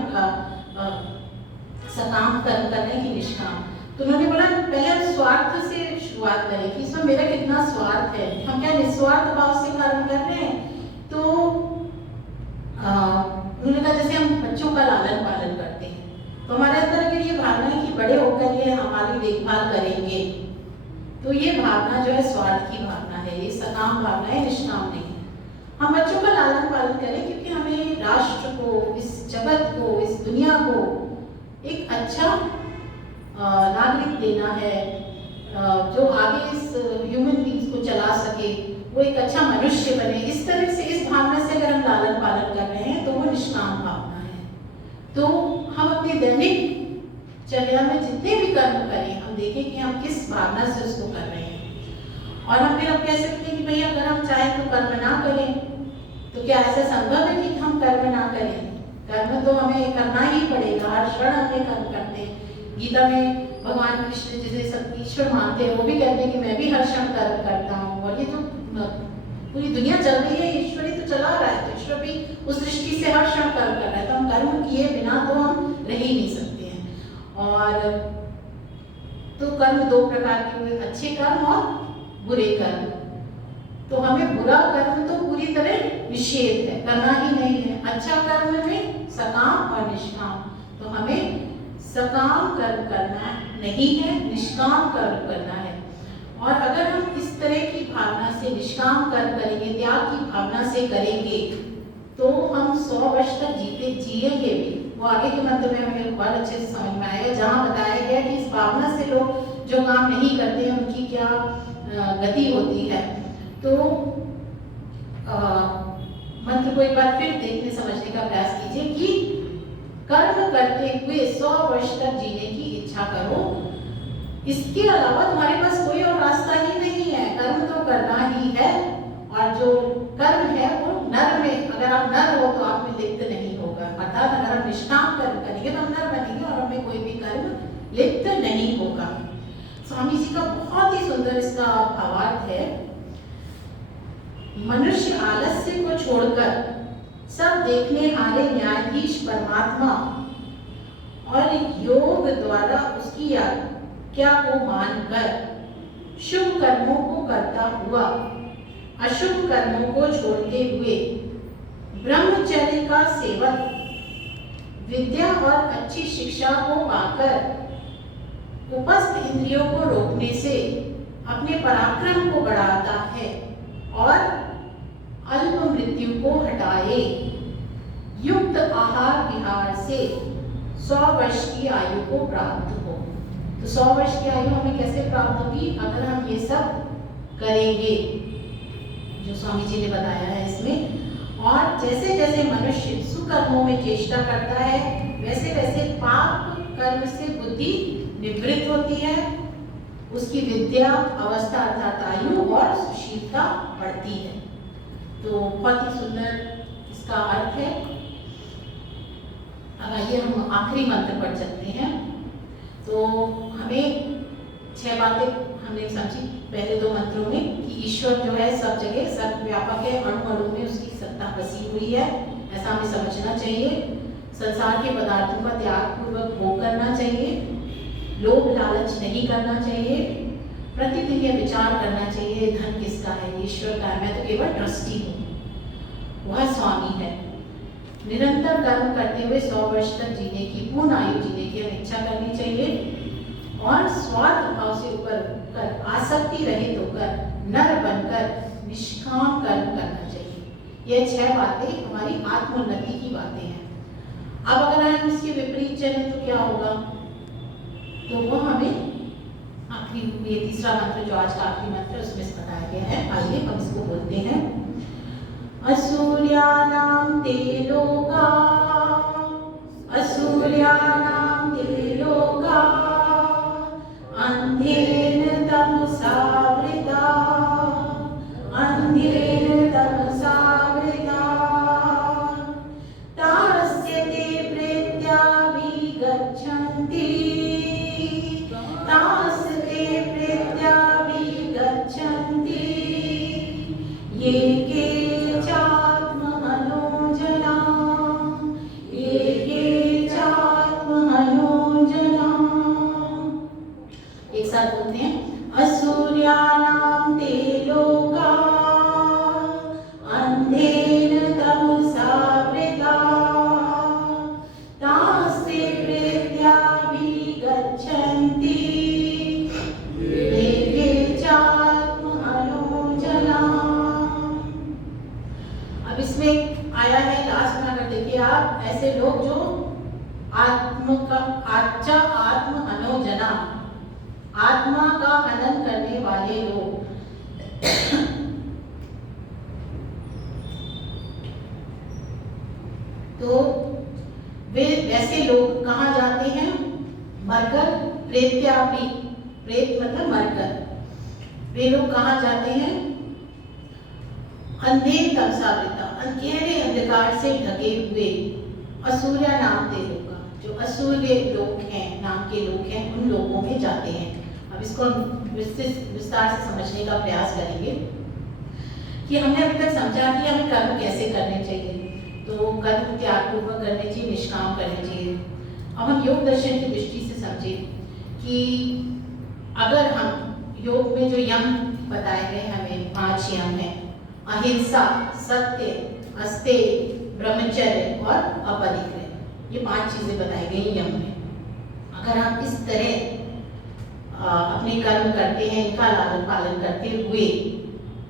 सकाम कर्म कर रहे हैं कि निष्काम। तो उन्होंने बोला पहले हम स्वार्थ से शुरुआत करें कि इसमें मेरा कितना स्वार्थ है, हम क्या निस्वार्थ भाव से कर्म कर रहे हैं। तो उन्होंने कहा जैसे हम बच्चों का लालन पालन करते हैं, तो हमारे अंदर अगर ये भावना है कि बड़े होकर ये हमारी देखभाल करेंगे, तो ये भावना जो है स्वार्थ की भावना है, ये सकाम भावना है, निष्काम नहीं है। हम बच्चों का लालन पालन करें क्योंकि हमें राष्ट्र को, इस जगत को, इस दुनिया को एक अच्छा नागरिक देना है, जो आगे इस ह्यूमन बींग्स को चला सके, वो एक अच्छा मनुष्य बने। इस तरह से, इस भावना से अगर हम लालन पालन कर रहे हैं तो वो निष्काम भावना है। तो हम अपने दैनिक चर्या में जितने भी कर्म करें, हम देखें कि हम किस भावना से उसको कर रहे हैं। और हम फिर कह सकते हैं कि भैया अगर हम चाहें तो कर्म ना करें, तो क्या ऐसा संभव है कि हम कर्म ना करें? कर्म तो हमें करना ही पड़ेगा, हर क्षण हमें कर्म करते हैं। गीता में भगवान कृष्ण जिसे सब ईश्वर मानते हैं वो भी कहते हैं कि मैं भी हर क्षण कर्म करता हूँ, और ये तो पूरी दुनिया चल रही है, ईश्वर ही तो चला रहा है, तो ईश्वर भी उस दृष्टि से हर क्षण कर्म कर रहा है, तो हम कर्म किए बिना तो हम रह ही नहीं सकते हैं। और तो कर्म दो प्रकार के हुए, अच्छे कर्म और बुरे कर्म। तो हमें बुरा कर्म तो पूरी तरह निषेध है, करना ही नहीं है। अच्छा कर्म में सकाम और निष्काम, तो हमें सकाम कर्म करना नहीं है, निष्काम कर्म करना है। और अगर हम इस तरह की भावना से निष्काम कर्म करेंगे, त्याग की भावना से करेंगे, तो हम 100 वर्ष तक जिएंगे भी। वो आगे के मंत्र में हमें बहुत अच्छे से समझ में आएगा, जहाँ बताया गया कि इस भावना से लोग जो काम नहीं करते हैं उनकी क्या गति होती है। तो मंत्र को एक बार फिर देखने समझने का प्रयास कीजिए कि कर्म करते हुए 100 वर्ष तक जीने की इच्छा करो, इसके अलावा तुम्हारे पास कोई और रास्ता ही नहीं है, कर्म तो करना ही है। और जो कर्म है वो नर में, अगर आप नर हो तो आप में लिप्त नहीं होगा, अर्थात अगर हम निष्काम कर्म करेंगे तो हम नर बनेंगे और हमें कोई भी कर्म लिप्त नहीं होगा। स्वामी जी का बहुत ही सुंदर इसका भावार्थ है। मनुष्य आलस्य को छोड़कर सब देखने हारे न्यायाधीश परमात्मा और योग द्वारा उसकी आज्ञा को मानकर शुभ कर्मों को करता हुआ अशुभ कर्मों को छोड़ते हुए ब्रह्मचर्य का सेवन, विद्या और अच्छी शिक्षा को पाकर उपस्थ इंद्रियों को रोकने से अपने पराक्रम को बढ़ाता है और अल्प मृत्यु को हटाए, युक्त आहार विहार से 100 वर्ष की आयु को प्राप्त हो। तो 100 वर्ष की आयु हमें कैसे प्राप्त होगी? अगर हम ये सब करेंगे जो स्वामी जी ने बताया है इसमें। और जैसे जैसे मनुष्य सुकर्मों में चेष्टा करता है, वैसे वैसे पाप कर्म से बुद्धि निवृत्त होती है, उसकी विद्या अवस्था अर्थात आयु और सुशीलता बढ़ती है। तो बहुत ही सुंदर इसका अर्थ है। अब आइए हम आखिरी मंत्र पढ़ सकते हैं। तो हमें 6 बातें हमने समझी पहले 2 मंत्रों में कि ईश्वर जो है सब जगह सर्वव्यापक है, अणु अणु में उसकी सत्ता बसी हुई है, ऐसा हमें समझना चाहिए। संसार के पदार्थों का त्याग पूर्वक भोग करना चाहिए, लोभ लालच नहीं करना चाहिए, प्रतिदिन ये विचार करना चाहिए धन किसका है, ईश्वर का है, मैं तो केवल ट्रस्टी हूँ, वह स्वामी है। निरंतर कर्म करते हुए 100 वर्ष तक जीने की, पूर्ण आयु जीने की हम इच्छा करनी चाहिए और स्वार्थ भाव से ऊपर कर आसक्ति रहित होकर नर बनकर निष्काम कर्म करना चाहिए। यह 6 बातें हमारी आत्मोन्नति की बातें हैं। अब अगर हम इसके विपरीत चलें तो क्या होगा? तो वो हमें आखिरी, ये तीसरा मंत्र जो आज का आखिरी मंत्र है उसमें बताया गया है। आइए हम इसको बोलते हैं। असूर्यानां ते लोका, असूर्यानां ते लोका, अंधेन तमसावृता, अंधेन तमसावृता, तास्य ते प्रेत्या विगच्छन्ति, तास्य ते प्रेत्या विगच्छन्ति, ये के बोलते हैं। असूर्यानां ते लोका, अंधेन तमसावृता, तास्ते प्रेत्या विगच्छन्ति, ये चात्मनो जना। अब इसमें आया है लास्ट में, अगर देखिए आप, ऐसे लोग जो आत्म अनोजना, आत्मा का हनन करने वाले लोग, तो वे वैसे लोग कहाँ जाते हैं? मरकर, प्रेत्यापि, प्रेत मतलब मरकर, वे लोग कहाँ जाते हैं? अंधेर तमसावृता, अंधेरे अंधकार से ढके हुए, असूर्या नाम ते लोग, जो असूर्य लोग हैं, नाम के लोग हैं, उन लोगों में जाते हैं। अब इसको विस्तार से समझने का प्रयास करेंगे कि हमने अभी तक समझा कि हमें कर्म कैसे करने चाहिए। तो कर्म त्यागपूर्वक करने चाहिए, निष्काम करने चाहिए। अब हम योग दर्शन की दृष्टि से समझें कि अगर हम योग में जो यम बताए गए हमें 5 यम हैं, अहिंसा, सत्य, अस्तेय, ब्रह्मचर्य और अपरिग्रह, ये 5 चीजें बताई गई यम में। अगर हम इस तरह अपने कर्म करते हैं, इनका लालन पालन करते हुए,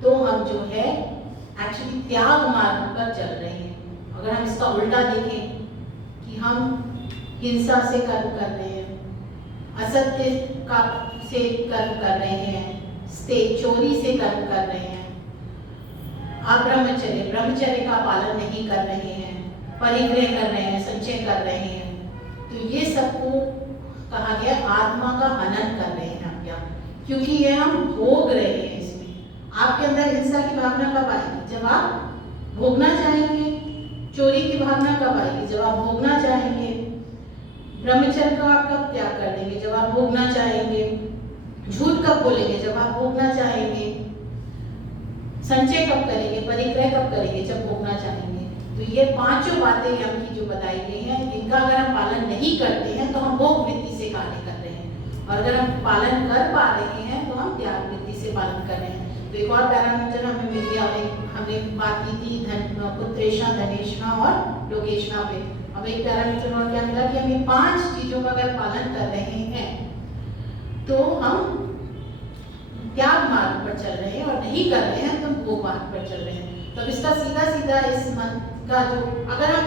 तो हम जो है एक्चुअली त्याग मार्ग पर चल रहे हैं। अगर हम इसका उल्टा देखें कि हम हिंसा से कर्म कर रहे हैं, असत्य का से कर्म कर रहे हैं, चोरी से कर्म कर रहे हैं, अब्रह्मचर्य, ब्रह्मचर्य का पालन नहीं कर रहे हैं, परिग्रह कर रहे हैं, संचय कर रहे हैं, तो ये सबको कहा गया आत्मा का हनन कर रहे हैं हम। क्या? क्योंकि ये हम भोग रहे हैं। इसमें आपके अंदर हिंसा की भावना कब आएगी? जब आप भोगना चाहेंगे। चोरी की भावना कब आएगी? जब आप भोगना चाहेंगे। ब्रह्मचर्य का आप कब त्याग कर देंगे? जब आप भोगना चाहेंगे। झूठ कब बोलेंगे? जब आप भोगना चाहेंगे। संचय कब करेंगे? परिग्रह कब करेंगे? जब भोगना चाहेंगे। तो ये 5 बातें यम की जो बताई गई हैं, इनका अगर हम पालन नहीं करते हैं तो हम भोग वृत्ति से कार्य कर रहे हैं, और अगर हम पालन कर पा रहे हैं तो हम त्याग वृत्ति से पालन कर रहे हैं। तो एक और पैरामीटर हमें मिल गया, हमने बात की थी पुत्रेषणा, धनेषणा और लोकेषणा पे। अब एक पैरामीटर और क्या मिला कि हम ये 5 चीजों का अगर पालन कर रहे हैं तो हम त्याग मार्ग पर चल रहे हैं, और नहीं कर रहे हैं तो भोग मार्ग पर चल रहे हैं। तो इसका सीधा सीधा इस मन का जो अगर हम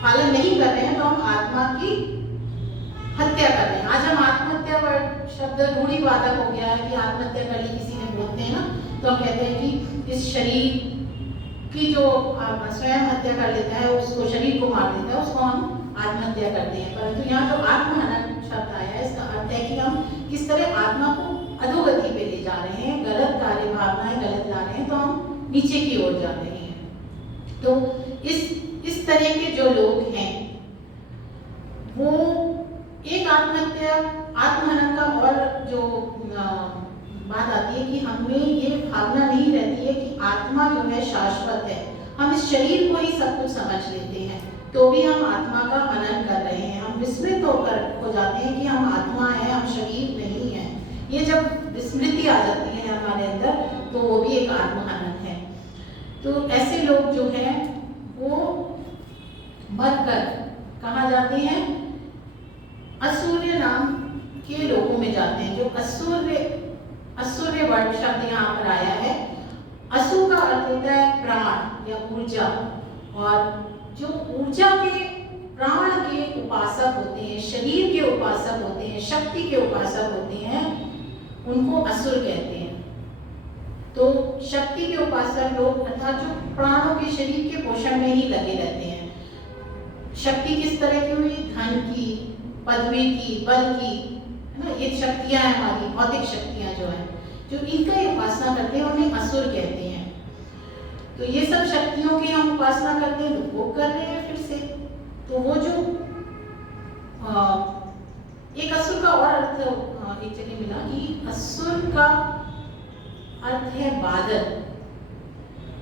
पालन नहीं कर रहे हैं तो हम आत्मा की हत्या कर रहे हैं। आज हम आत्महत्या पर शब्द रूढ़िवादक हो गया है कि आत्महत्या कर ली, किसी ने बोलते हैं ना, तो हम कहते हैं कि इस शरीर की जो स्वयं हत्या कर लेता है, उसको शरीर को मार देता है, उसको हम आत्महत्या करते हैं। परंतु यहाँ जो आत्महनन शब्द आया है, इसका अर्थ है कि हम किस तरह आत्मा को अधोगति पे ले जा रहे हैं, गलत कार्य भावनाएं गलत ला रहे हैं, तो हम नीचे की ओर जा रहे हैं। तो इस तरह के जो लोग हैं वो एक आत्महनन का और जो बात आती है कि हमें ये भावना नहीं रहती है कि आत्मा जो है शाश्वत है। हम इस शरीर को ही सब कुछ समझ लेते हैं, तो भी हम आत्मा का हनन कर रहे हैं। हम विस्मृत हो जाते हैं कि हम आत्मा है, हम शरीर नहीं है। ये जब विस्मृति आ जाती है हमारे अंदर, तो वो भी एक आत्महनन है। तो ऐसे लोग जो हैं वो मरकर कहाँ जाते हैं? असूर्य नाम के लोगों में जाते हैं। जो असूर्य वर्ड शब्द यहाँ पर आया है, असु का अर्थ होता है प्राण या ऊर्जा, और जो ऊर्जा के प्राण के उपासक होते हैं, शरीर के उपासक होते हैं, शक्ति के उपासक होते हैं, उनको असुर कहते हैं। तो शक्ति के उपासक लोग अर्थात जो प्राणों के शरीर के पोषण में ही लगे रहते हैं। शक्ति किस तरह की हुई? धन की, पदवी की, बल की, है ना, ये शक्तियां हैं हमारी भौतिक शक्तियां जो हैं, जो इनका उपासना करते हैं उन्हें असुर कहते हैं। तो ये सब शक्तियों की हम उपासना करते हैं तो वो कर रहे हैं फिर से। तो वो जो एक असुर का और अर्थ एक जगह मिला कि असुर का अर्थ है बादल,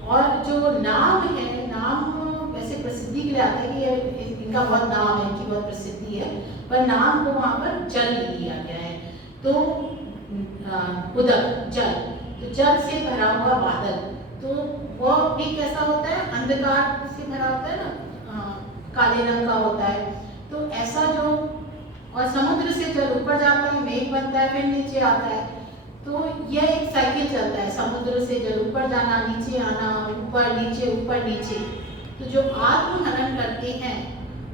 और जो नाम है, नाम वैसे प्रसिद्धि के लिए आता है कि इनका बहुत नाम है, इनकी बहुत प्रसिद्धि है, पर नाम को वहाँ पर जल लिया गया है। तो उदक जल, तो जल से भरा हुआ बादल, तो वो भी कैसा होता है? अंधकार से भरा होता है ना, काले रंग का होता है। तो ऐसा जो, और समुद्र से जल ऊपर जाता है, मेघ बनता है, फिर नीचे आता है। तो यह एक साइकिल चलता है, समुद्र से जल ऊपर जाना, नीचे आना, ऊपर नीचे, ऊपर नीचे। तो जो आत्महनन करते हैं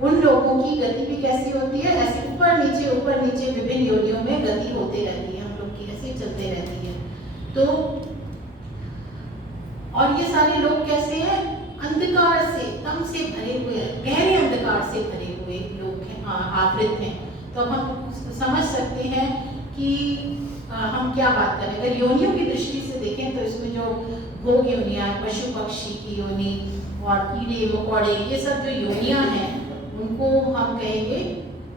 उन लोगों की गति भी कैसी होती है? ऐसे ऊपर नीचे विभिन्न योनियों में गति होती रहती है, हम लोग की ऐसे चलते रहती है। तो और ये सारे लोग कैसे हैं? अंधकार से, तम से भरे हुए, गहरे अंधकार से भरे हुए लोग हैं, आवृत हैं। तो हम समझ सकते हैं कि हम क्या बात करें। अगर योनियों की दृष्टि से देखें तो इसमें जो भोग योनियां, पशु पक्षी की योनि और कीड़े मकोड़े, ये सब जो योनियां हैं उनको हम कहेंगे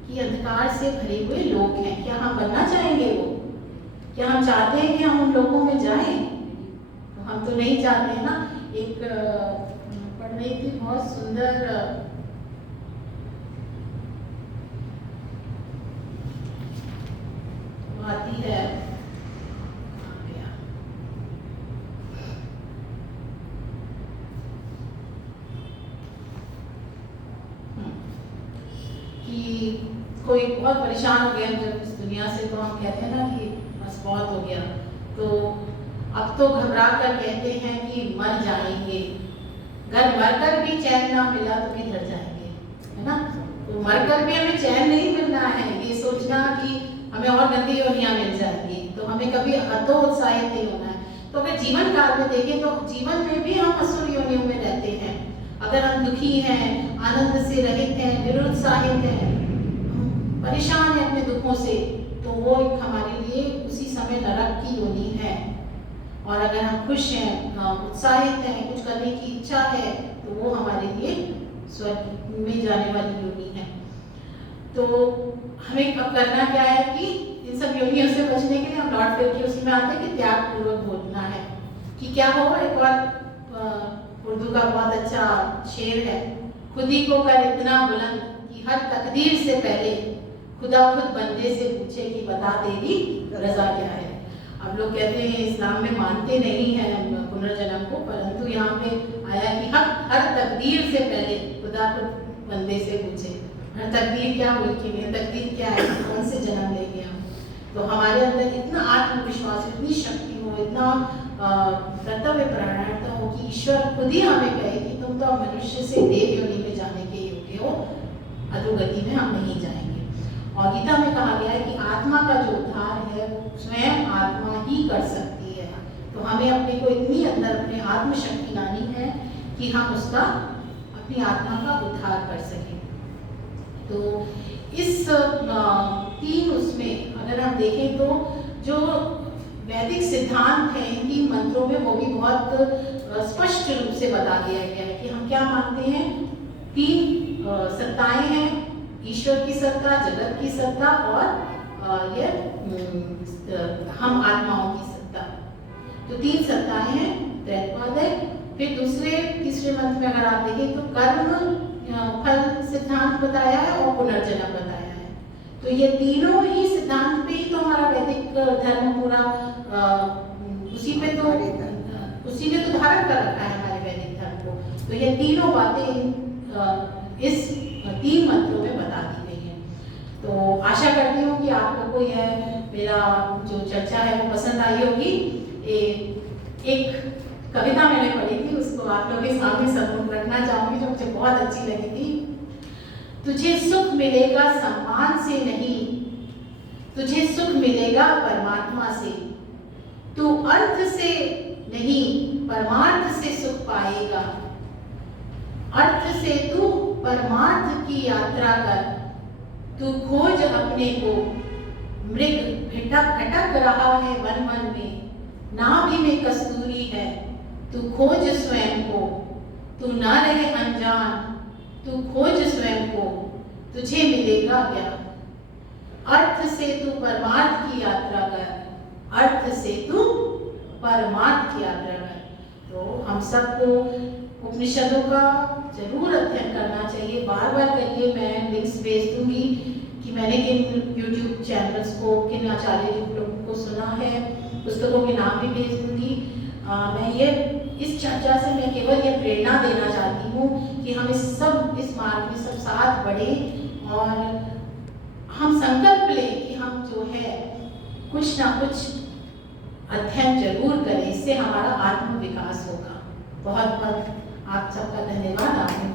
कि अंधकार से भरे हुए लोग हैं। क्या हम बनना चाहेंगे वो? क्या हम चाहते हैं कि हम उन लोगों में जाएं? तो हम तो नहीं चाहते हैं ना। एक पढ़ रही थी, बहुत सुंदर आती है कि कोई बहुत परेशान हो गया जब इस दुनिया से, तो हम कहते हैं ना कि बस बहुत हो गया, तो अब तो घबरा कर कहते हैं कि मर जाएंगे, घर मरकर भी चैन ना मिला तो किधर जाएंगे, है ना। तो मरकर भी हमें चैन नहीं मिलना है, ये सोचना कि हमें और गंदी योनियां मिल जाएंगी, तो हमें कभी हतोत्साहित नहीं होना है। तो अगर जीवन काल में देखें तो जीवन में भी हम असुर योनियों में रहते हैं। अगर हम दुखी हैं, आनंद से रहित हैं, निरुत्साहित हैं, परेशान हैं अपने दुखों से, तो वो एक हमारे लिए उसी समय नरक की योनि है। और अगर हम खुश हैं, उत्साहित हैं, कुछ करने की इच्छा है, तो वो हमारे लिए स्वर्ग में जाने वाली योनि है। तो हमें अब करना क्या है कि इन सब योनियों से बचने के लिए हम लौट फिर के उसी में आते हैं कि त्याग पूर्वक बोलना है। कि क्या हो, एक और उर्दू का बहुत अच्छा शेर है, खुद ही को कर इतना बुलंद कि हर तकदीर से पहले खुदा खुद बंदे से पूछे कि बता तेरी रजा क्या है। अब लोग कहते हैं इस्लाम में मानते नहीं हैं पुनर्जन्म को, परंतु यहाँ पे आया कि हर तकदीर से पहले खुदा खुद बंदे से पूछे। हर तकदीर क्या हुई कि तकदीर क्या है, कौन से जन्म लेंगे हम। तो हमारे अंदर इतना आत्मविश्वास, इतनी शक्ति हो, इतना कर्तव्य परायणता हो कि ईश्वर खुद ही हमें कहे कि तुम तो मनुष्य से देव योनि में जाने के योग्य हो, अधोगति में हम नहीं जाएंगे। और गीता में कहा गया है कि आत्मा का जो उद्धार है वो स्वयं आत्मा ही कर सकती है। तो हमें अपने को इतनी अंदर अपने आत्मशक्ति लानी है कि हम उसका, अपनी आत्मा का उद्धार कर सकें। तो इस तीन उसमें अगर हम देखें तो जो वैदिक सिद्धांत है इन तीन मंत्रों में, वो भी बहुत स्पष्ट रूप से बता दिया गया है कि हम क्या मानते हैं। तीन सत्ताएं हैं, ईश्वर की सत्ता, जगत की सत्ता और ये हम आत्माओं की सत्ता। तो तीन सत्ताएं हैं, त्रैतवाद है। फिर तीसरे मंत्र में अगर आप देखें तो कर्म फल सिद्धांत बताया है और पुनर्जन्म बताया है। तो ये तीनों ही सिद्धांत पे ही तो हमारा वैदिक धर्म पूरा उसी ने तो धारण कर रखा है हमारे वैदिक धर्म को। तो ये तीनों बातें इस तीन मंत्रों में बता दी गई हैं। तो आशा करती हूँ कि आप लोगों को यह मेरा जो चर्चा है वो पसंद आई होगी। एक कविता मैंने पढ़ी थी, उसको आप लोगों के सामने समूह रखना चाहूंगी, जो मुझे बहुत अच्छी लगी थी। तुझे सुख मिलेगा सम्मान से नहीं, तुझे सुख मिलेगा परमात्मा से। तू अर्थ से नहीं परमार्थ से सुख पाएगा। अर्थ से तू परमार्थ की यात्रा कर। तू खोज अपने को, मृग भटक रहा है वन वन में, नाभि में कस्तूरी है। तू खोज स्वयं को, तू ना रहे अनजान, तू खोज स्वयं को, तुझे मिलेगा ज्ञान। अर्थ से तू परमार्थ की यात्रा कर, अर्थ से तू परमार्थ की यात्रा कर। तो हम सबको उपनिषदों का जरूर अध्ययन करना चाहिए, बार बार करिए। मैं लिंक्स भेज दूंगी कि मैंने किन यूट्यूब चैनल्स को, किन आचार्य लोगों को सुना है, पुस्तकों के नाम भी भेज दूंगी। मैं ये इस चर्चा से मैं केवल ये प्रेरणा देना चाहती हूँ कि हम इस मार्ग में सब साथ बढ़े और हम संकल्प लें कि हम जो है कुछ ना कुछ अध्ययन जरूर करें, इससे हमारा आत्म विकास होगा। बहुत बहुत आप सबका धन्यवाद। आपने